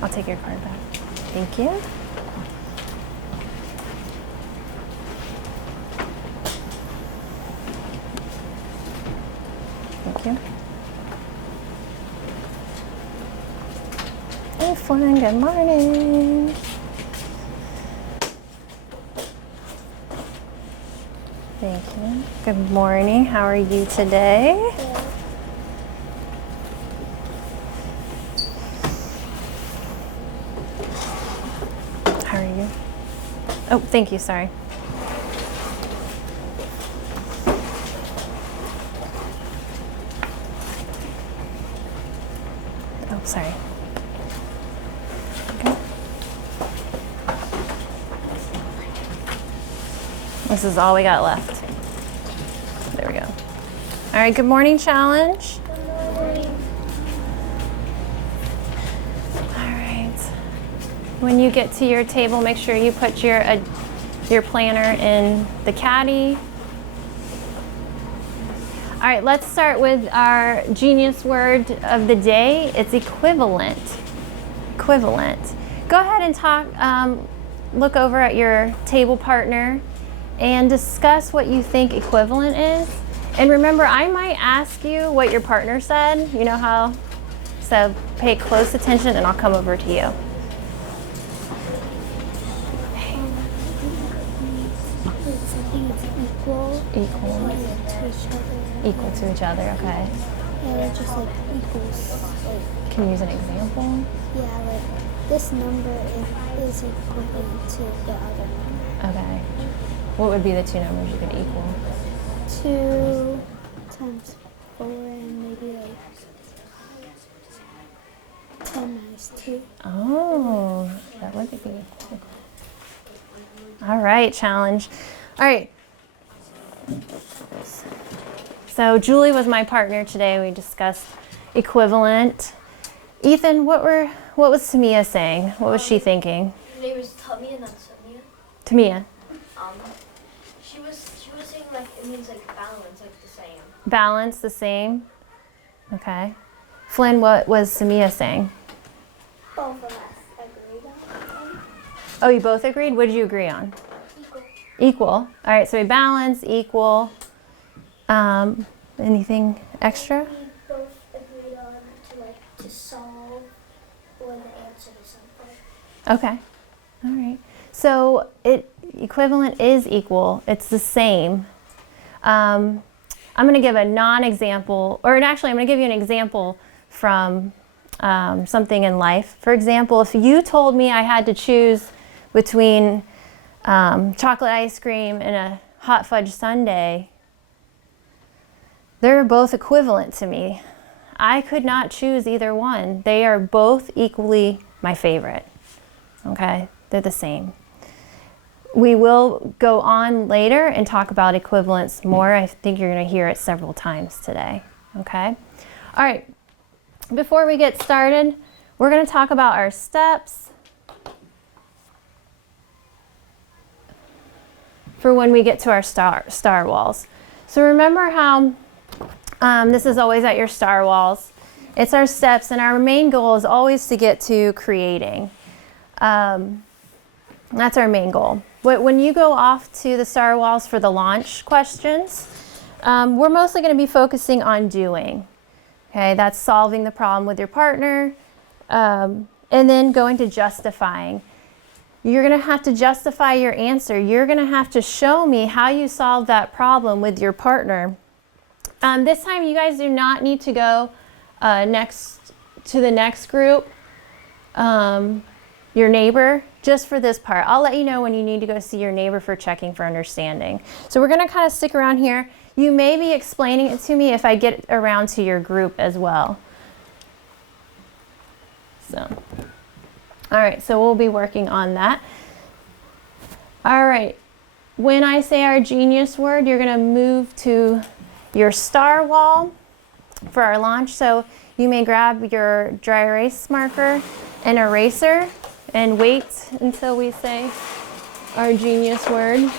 I'll take your card back. Thank you. Thank you. Hey, Flynn, good morning. Thank you. Good morning. How are you today? How are you? Oh, thank you. Sorry. Oh, sorry. Okay. This is all we got left. There we go. All right, good morning, challenge. Good morning. All right. When you get to your table, make sure you put your planner in the caddy. All right, let's start with our genius word of the day. It's equivalent. Equivalent. Go ahead and talk, look over at your table partner and discuss what you think equivalent is. And remember, I might ask you what your partner said. You know how? So pay close attention and I'll come over to you. It's equal. Equal. To each other. Equal to each other, okay. Yeah, just like equals. Like, Can you use an example? yeah, like this number is equivalent to the other number. Okay. What would be the two numbers you could equal? 2 times 4 and maybe like 10 minus 2. Oh, that would be equal. All right, challenge. All right. So Julie was my partner today. We discussed equivalent. Ethan, what was Tamia saying? What was she thinking? Her name is Tummy and not Sonia. Tamia. She was saying like it means like balance, like the same. Balance, the same. Okay. Flynn, what was Tamia saying? Both of us agreed on it. Oh, you both agreed? What did you agree on? Equal. Equal. All right, so we balance, equal. Anything extra? We both agreed on to solve or the answer to something. Okay. All right. So equivalent is equal. It's the same. I'm going to give a non-example, or actually I'm going to give you an example from something in life. For example, if you told me I had to choose between chocolate ice cream and a hot fudge sundae, they're both equivalent to me. I could not choose either one. They are both equally my favorite. Okay, they're the same. We will go on later and talk about equivalence more. I think you're going to hear it several times today. Okay? All right, before we get started, we're going to talk about our steps for when we get to our star walls. So remember how this is always at your star walls. It's our steps, and our main goal is always to get to creating. That's our main goal. When you go off to the star walls for the launch questions, we're mostly going to be focusing on doing. Okay, that's solving the problem with your partner, and then going to justifying. You're going to have to justify your answer. You're going to have to show me how you solved that problem with your partner. This time, you guys do not need to go next to the next group, your neighbor, just for this part. I'll let you know when you need to go see your neighbor for checking for understanding. So we're going to kind of stick around here. You may be explaining it to me if I get around to your group as well. So, all right, so we'll be working on that. All right, when I say our genius word, you're going to move to your star wall for our launch. So you may grab your dry erase marker and eraser and wait until we say our genius word.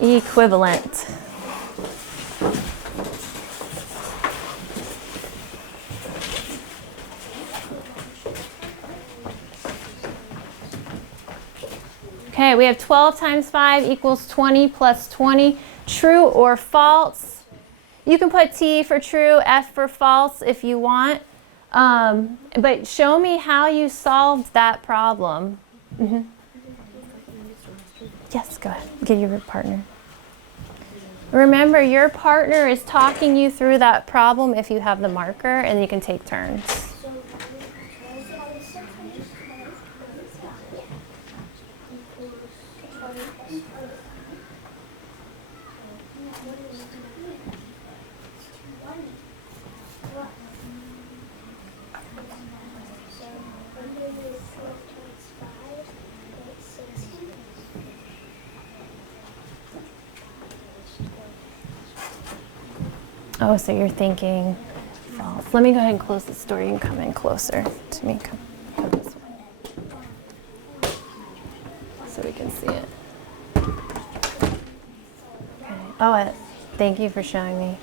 Equivalent. Okay, we have 12 times 5 equals 20 plus 20. True or false? You can put T for true, F for false if you want. But show me how you solved that problem. Mm-hmm. Yes, go ahead. Get your partner. Remember, your partner is talking you through that problem if you have the marker, and you can take turns. Oh, so you're thinking false. Let me go ahead and close this door. You can come in closer to me. Come this way. So we can see it. Okay. Oh, thank you for showing me.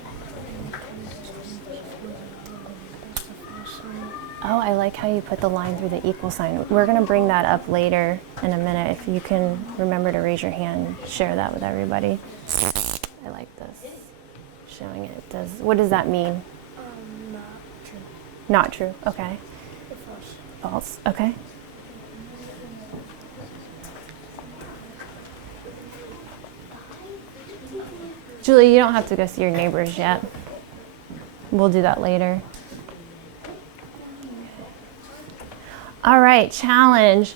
Oh, I like how you put the line through the equal sign. We're going to bring that up later in a minute. If you can remember to raise your hand, share that with everybody. I like this. Showing it does. What does that mean? Not true. Not true. Okay. False. False. Okay. Julie, you don't have to go see your neighbors yet. We'll do that later. All right, challenge.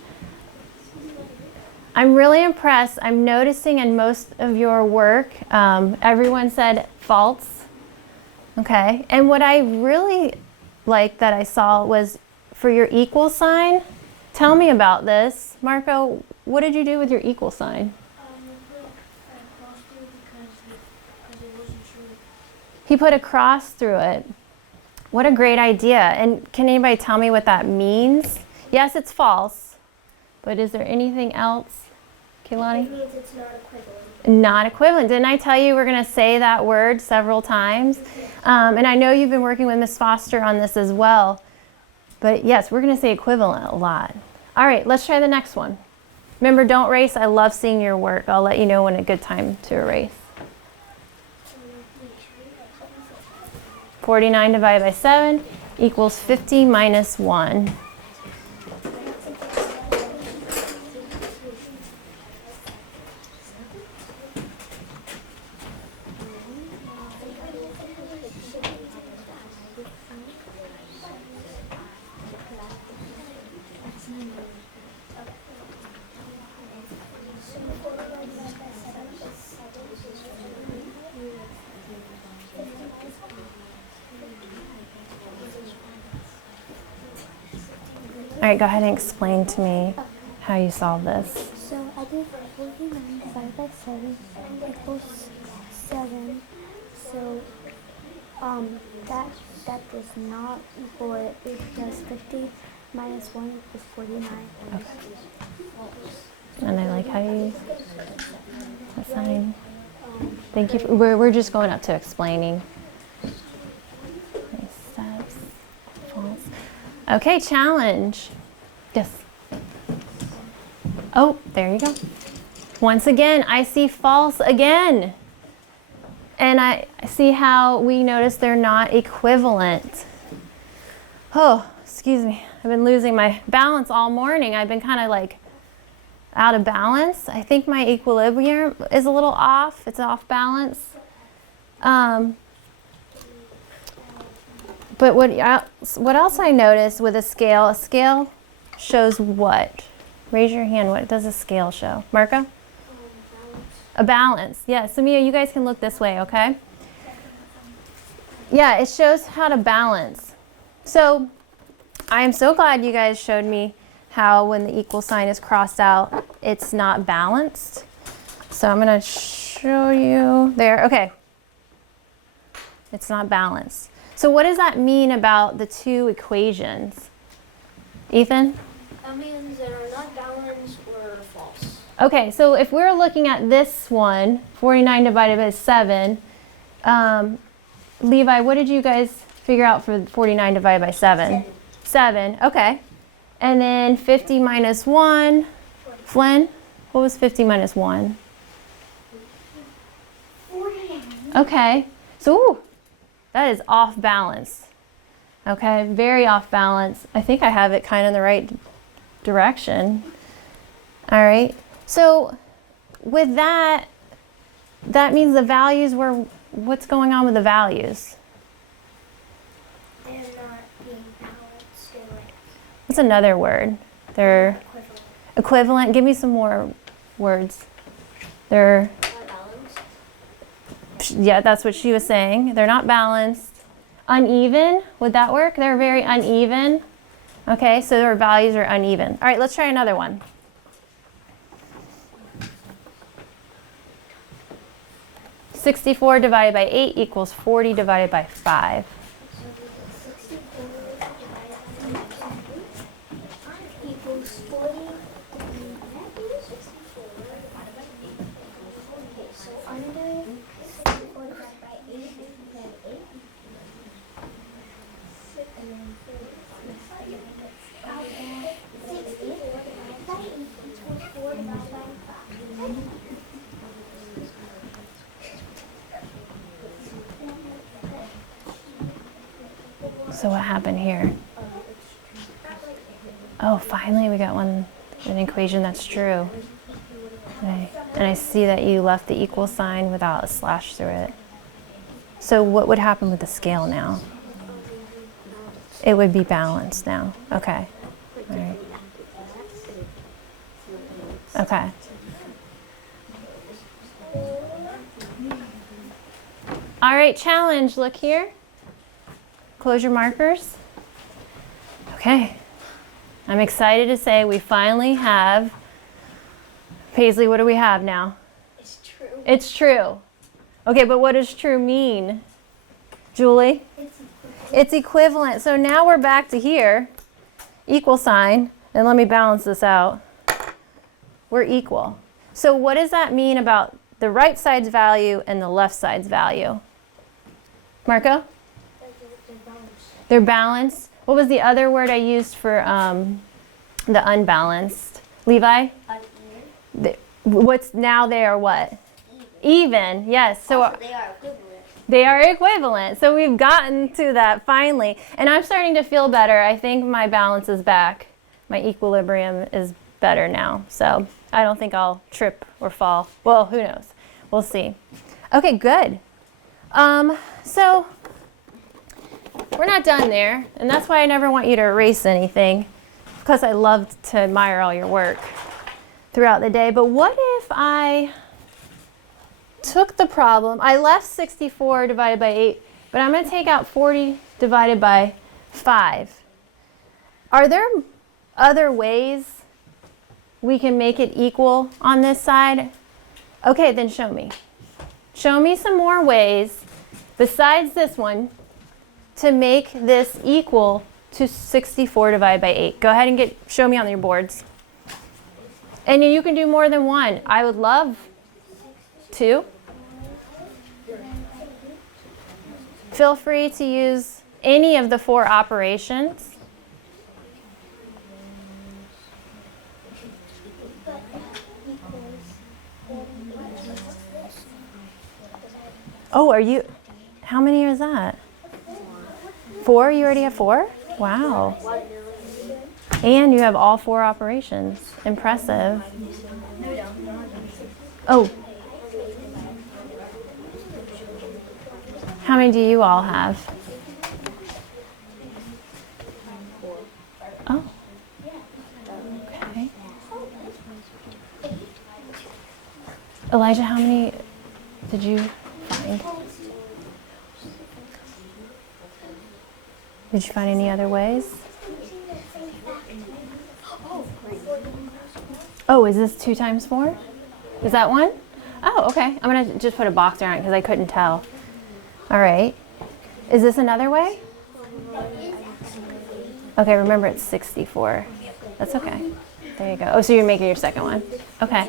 I'm really impressed. I'm noticing in most of your work, everyone said false. Okay, and what I really liked that I saw was for your equal sign. Tell me about this. Marco, what did you do with your equal sign? He put a cross through it. What a great idea. And can anybody tell me what that means? Yes, it's false, but is there anything else? Kehlani? It means it's not equivalent. Not equivalent. Didn't I tell you we're going to say that word several times? And I know you've been working with Miss Foster on this as well. But yes, we're going to say equivalent a lot. All right, let's try the next one. Remember, don't race. I love seeing your work. I'll let you know when a good time to erase. 49 divided by 7 equals 50 minus 1. All right, go ahead and explain to me how you solve this. So I did 49 divided by 7 equals 7. So that does not equal it. It does 50 minus 1 equals 49. Okay. And I like how you assign. Thank you. We're just going up to explaining. Steps, false. Okay, challenge. Yes. Oh, there you go. Once again, I see false again. And I see how we notice they're not equivalent. Oh, excuse me. I've been losing my balance all morning. I've been kind of like out of balance. I think my equilibrium is a little off. It's off balance. But what else I noticed with a scale shows what? Raise your hand. What does a scale show? Marco? A balance. Yeah, so Mia, you guys can look this way, okay? Yeah, it shows how to balance. So I am so glad you guys showed me how when the equal sign is crossed out, it's not balanced. So I'm going to show you there. Okay. It's not balanced. So what does that mean about the two equations? Ethan? That means they are not balanced or false. Okay, so if we're looking at this one, 49 divided by 7, Levi, what did you guys figure out for 49 divided by 7? 7, okay. And then 50 minus 1, Flynn? What was 50 minus 1? 49. Okay. So, ooh, that is off balance. Okay, very off balance. I think I have it kind of in the right direction. All right. So, with that, that means the values were, what's going on with the values? They're not being balanced. They're like What's another word? They're equivalent. Give me some more words. They're, Not balanced. yeah, that's what she was saying. They're not balanced. Uneven, would that work? They're very uneven. Okay, so their values are uneven. All right, let's try another one. $64 divided by 8 equals 40 divided by 5. 64 divided by 8 equals 40. Okay, so under 64 divided by 8 is 8. And then 64 divided by 8 equals 4 divided by 5. So what happened here? Oh, finally we got an equation that's true. Okay. And I see that you left the equal sign without a slash through it. So what would happen with the scale now? It would be balanced now. Okay. All right. Okay. All right, challenge, look here. Close your markers. Okay. I'm excited to say we finally have, Paisley, what do we have now? It's true. It's true. Okay, but what does true mean? Julie? It's equivalent. So now we're back to here, equal sign, and let me balance this out. We're equal. So what does that mean about the right side's value and the left side's value? Marco? They're balanced. What was the other word I used for the unbalanced? Levi? Uneven. What's now they are what? Even. Yes. So Also, they are equivalent. they are equivalent. So we've gotten to that finally. And I'm starting to feel better. I think my balance is back. My equilibrium is better now. So I don't think I'll trip or fall. Well, who knows? We'll see. Okay, good. So we're not done there. And that's why I never want you to erase anything, because I love to admire all your work throughout the day. But what if I took the problem, I left 64 divided by 8, but I'm going to take out 40 divided by 5. Are there other ways we can make it equal on this side? Okay, then show me. Show me some more ways besides this one to make this equal to 64 divided by 8. Go ahead and show me on your boards. And you can do more than one. I would love to. Feel free to use any of the 4 operations. Oh, how many is that? 4? You already have 4? Wow. And you have all 4 operations. Impressive. Oh. How many do you all have? Oh. Okay. Elijah, how many did you find? Did you find any other ways? Oh, is this 2 times 4? Is that one? Oh, okay. I'm going to just put a box around it because I couldn't tell. All right. Is this another way? Okay, remember it's 64. That's okay. There you go. Oh, so you're making your second one. Okay.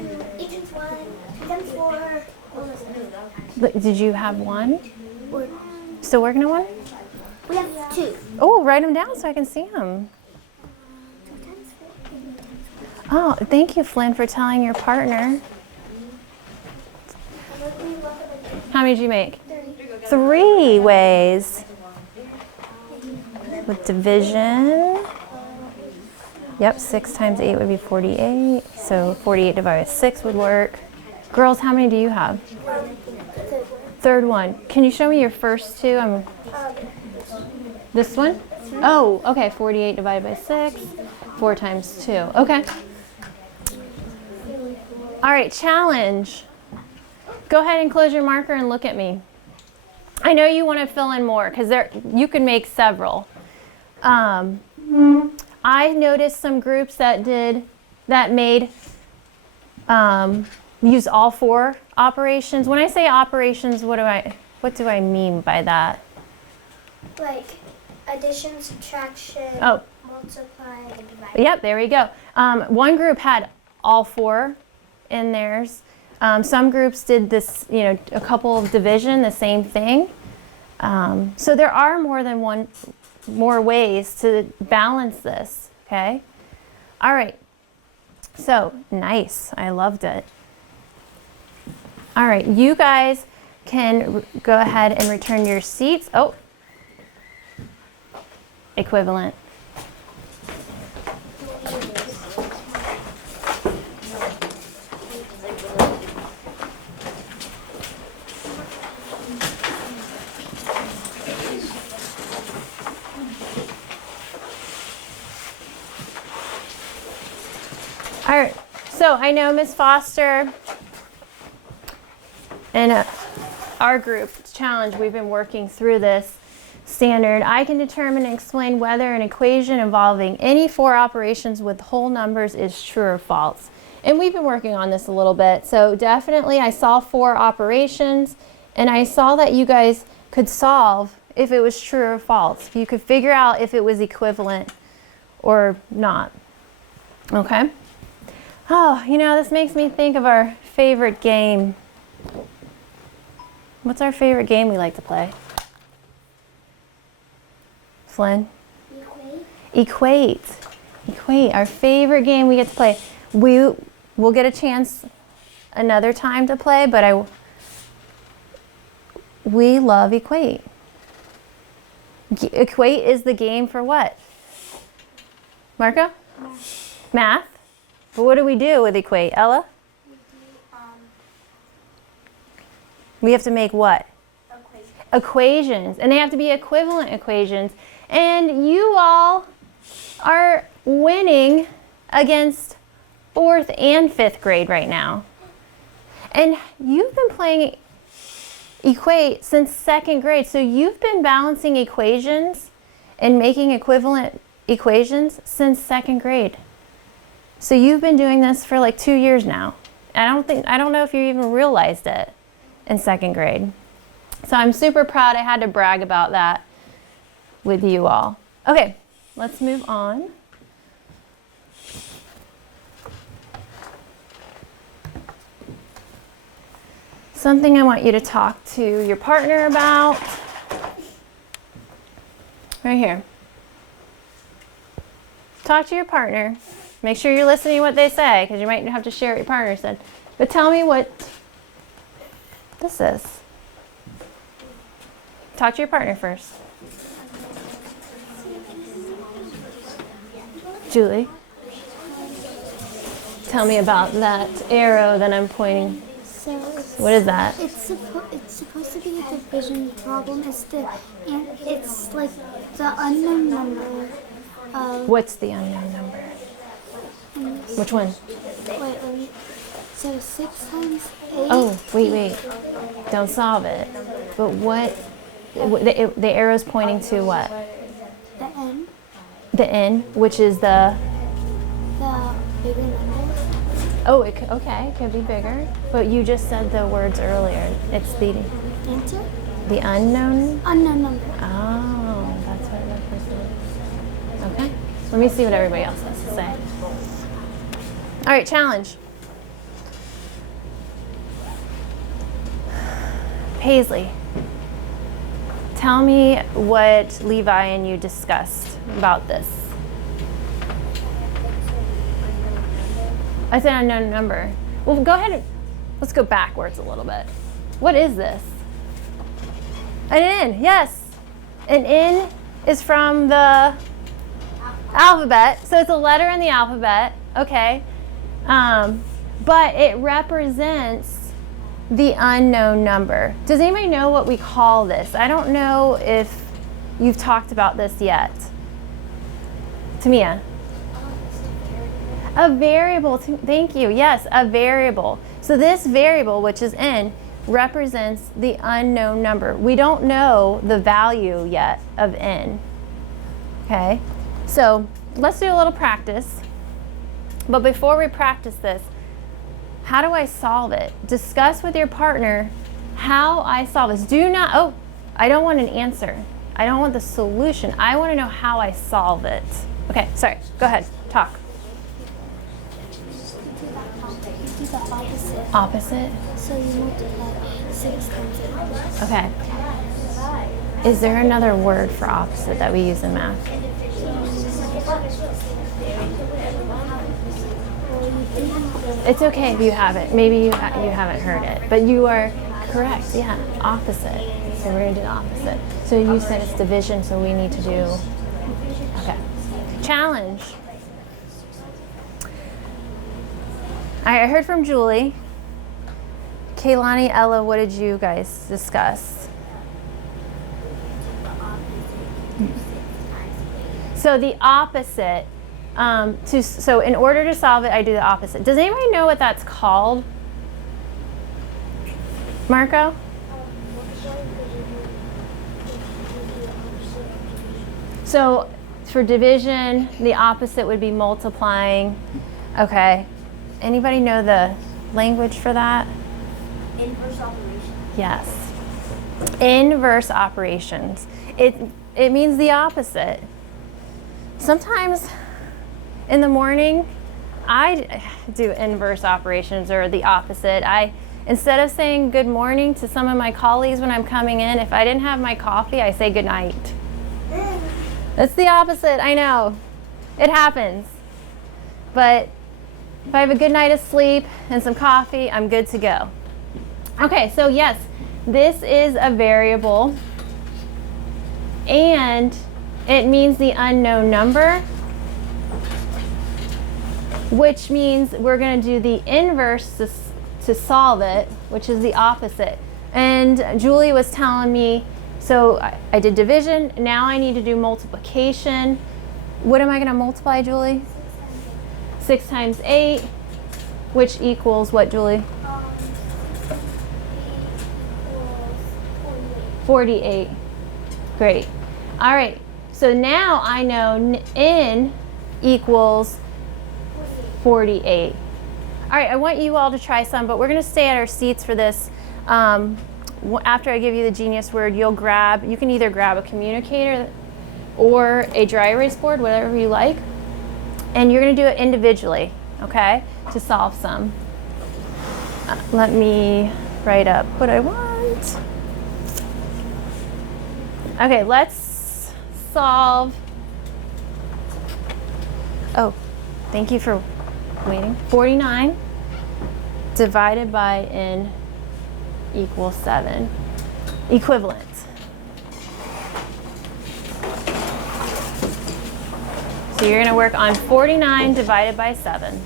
Did you have 1? Still working on 1? We have 2. Oh, write them down so I can see them. Oh, thank you, Flynn, for telling your partner. How many did you make? 3 ways. With division. Yep, 6 times 8 would be 48. So 48 divided by 6 would work. Girls, how many do you have? 3rd one. Can you show me your first 2? This one? Oh, okay. 48 divided by 6. 4 times 2. Okay. All right, challenge. Go ahead and close your marker and look at me. I know you want to fill in more because you can make several. I noticed some groups that made use all 4 operations. When I say operations, what do I mean by that? Like addition, subtraction, multiply, and divide. Yep, there we go. One group had all 4 in theirs. Some groups did this, a couple of division, the same thing. So there are more ways to balance this, okay? All right, so nice, I loved it. All right, you guys can go ahead and return your seats. Oh, equivalent. All right, so I know Ms. Foster and our group challenge, we've been working through this standard. I can determine and explain whether an equation involving any 4 operations with whole numbers is true or false. And we've been working on this a little bit. So definitely I saw 4 operations and I saw that you guys could solve if it was true or false. You could figure out if it was equivalent or not. Okay? Oh, this makes me think of our favorite game. What's our favorite game we like to play? Flynn? Equate. Equate, our favorite game we get to play. We'll get a chance another time to play, but we love Equate. Equate is the game for what? Marco? Math. But what do we do with Equate? Ella? We have to make what? Equations. And they have to be equivalent equations. And you all are winning against 4th and 5th grade right now. And you've been playing Equate since 2nd grade. So you've been balancing equations and making equivalent equations since 2nd grade. So you've been doing this for like 2 years now. I don't know if you even realized it in 2nd grade. So I'm super proud. I had to brag about that with you all. Okay, let's move on. Something I want you to talk to your partner about. Right here. Talk to your partner. Make sure you're listening to what they say, because you might have to share what your partner said. But tell me what this is. Talk to your partner first. Julie, tell me about that arrow that I'm pointing. So What is that? it's supposed to be a division problem. It's like the unknown number of. What's the unknown number? Which one? Wait. So 6 times 8. Oh, wait. Don't solve it. But what? The arrow's pointing to what? The n. The n, which is the. The bigger number. Oh, okay, it could be bigger. But you just said the words earlier. It's the Answer? unknown. Unknown number. Oh, that's what that person. Okay. Let me see what everybody else has to say. All right, challenge. Paisley, tell me what Levi and you discussed about this. I said unknown number. Well, go ahead and let's go backwards a little bit. What is this? An N, yes. An N is from the alphabet, so it's a letter in the alphabet, okay. But it represents the unknown number. Does anybody know what we call this? I don't know if you've talked about this yet. Tamia? A variable, thank you, yes, a variable. So this variable, which is N, represents the unknown number. We don't know the value yet of N, okay? So let's do a little practice. But before we practice this, how do I solve it? Discuss with your partner how I solve this. Do not, oh, I don't want an answer. I don't want the solution. I want to know how I solve it. Okay, sorry, go ahead, talk. You do the opposite. Opposite? So you multiply 6 times 8. Okay. Is there another word for opposite that we use in math? It's okay if you haven't. Maybe you haven't heard it, but you are correct. Yeah, opposite. So we're gonna do the opposite. So you said it's division, so we need to do. Okay. Challenge. All right, I heard from Julie. Kaylani, Ella, what did you guys discuss? So the opposite. So in order to solve it, I do the opposite. Does anybody know what that's called? Marco? So for division, the opposite would be multiplying. Okay. Anybody know the language for that? Inverse operation. Yes. Inverse operations. It means the opposite. Sometimes in the morning, I do inverse operations or the opposite. Instead of saying good morning to some of my colleagues when I'm coming in, if I didn't have my coffee, I say good night. That's the opposite, I know. It happens. But if I have a good night of sleep and some coffee, I'm good to go. Okay, so yes, this is a variable and it means the unknown number, which means we're going to do the inverse to solve it, which is the opposite. And Julie was telling me, so I did division, now I need to do multiplication. What am I going to multiply, Julie? 6 times 8, which equals what, Julie? 48. Great. All right, so now I know N equals 48. All right, I want you all to try some, but we're going to stay at our seats for this. After I give you the genius word, you can either grab a communicator or a dry erase board, whatever you like, and you're going to do it individually, okay, to solve some. Let me write up what I want. Okay, let's solve. Oh, thank you for waiting. 49 divided by N equals 7. Equivalent. So you're going to work on 49 divided by 7.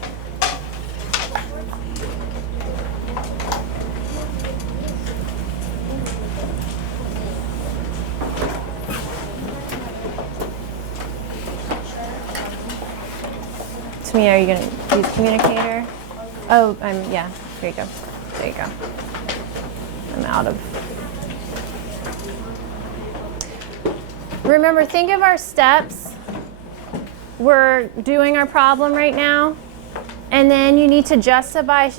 Tamia, are you going to use communicator? Oh, yeah, there you go. There you go. I'm out of. Remember, think of our steps. We're doing our problem right now, and then you need to justify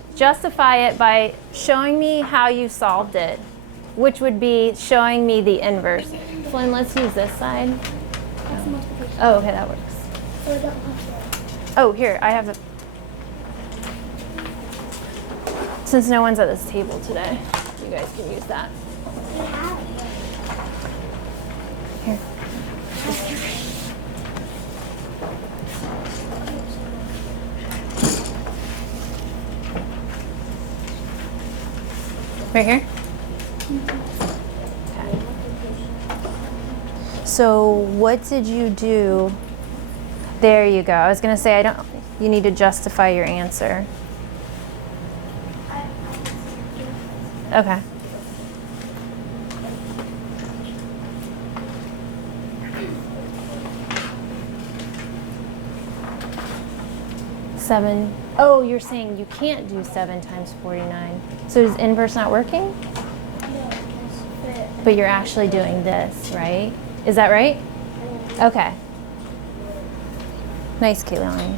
it by showing me how you solved it, which would be showing me the inverse. Flynn, let's use this side. Oh, okay, that works. Oh, here, I have since no one's at this table today, you guys can use that. Here. Right here? Okay. So what did you do? There you go. I was going to say, you need to justify your answer. Okay. Seven. Oh, you're saying you can't do 7 times 49. So is inverse not working? But you're actually doing this, right? Is that right? Okay. Nice, Kaylani.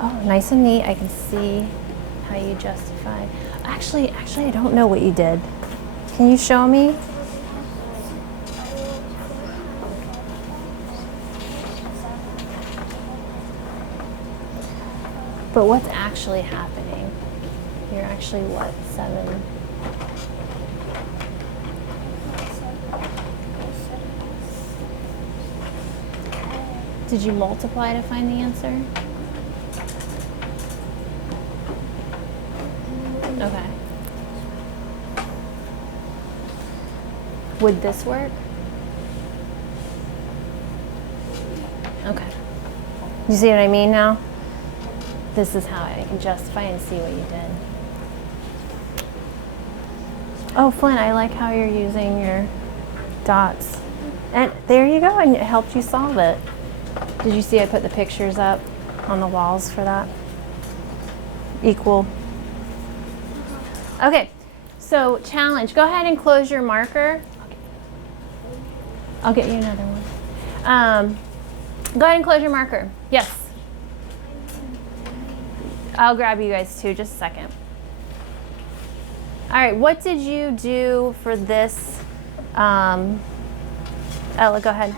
Oh, nice and neat. I can see how you justify. Actually, I don't know what you did. Can you show me? But what's actually happening? You're actually what? 7. Did you multiply to find the answer? Okay. Would this work? Okay. You see what I mean now? This is how I can justify and see what you did. Oh, Flynn, I like how you're using your dots. And there you go, and it helped you solve it. Did you see I put the pictures up on the walls for that? Equal. Okay, so challenge. Go ahead and close your marker. I'll get you another one. Go ahead and close your marker. Yes. I'll grab you guys too, just a second. All right, what did you do for this? Ella, go ahead.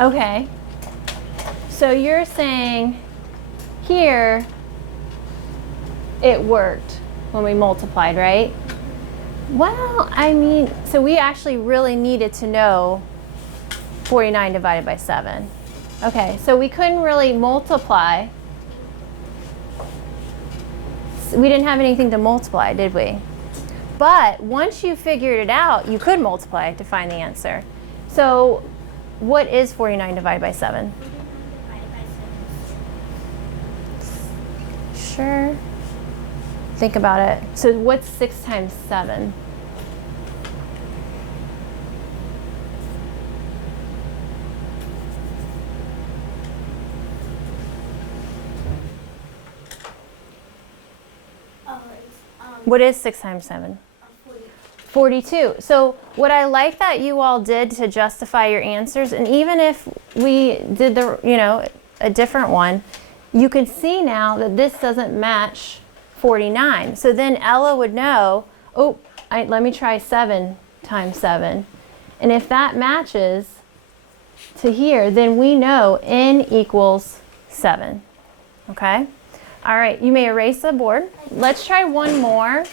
Okay, so you're saying here it worked when we multiplied, right? Well, I mean, so we actually really needed to know 49 divided by 7. Okay, so we couldn't really multiply. We didn't have anything to multiply, did we? But once you figured it out, you could multiply to find the answer. So what is 49 divided by 7? Sure. Think about it. So what's 6 times 7? What is 6 times 7? 42. So what I like that you all did to justify your answers, and even if we did a different one, you can see now that this doesn't match 49. So then Ella would know, oh, let me try 7 times 7. And if that matches to here, then we know n equals 7. Okay? All right, you may erase the board. Let's try one more.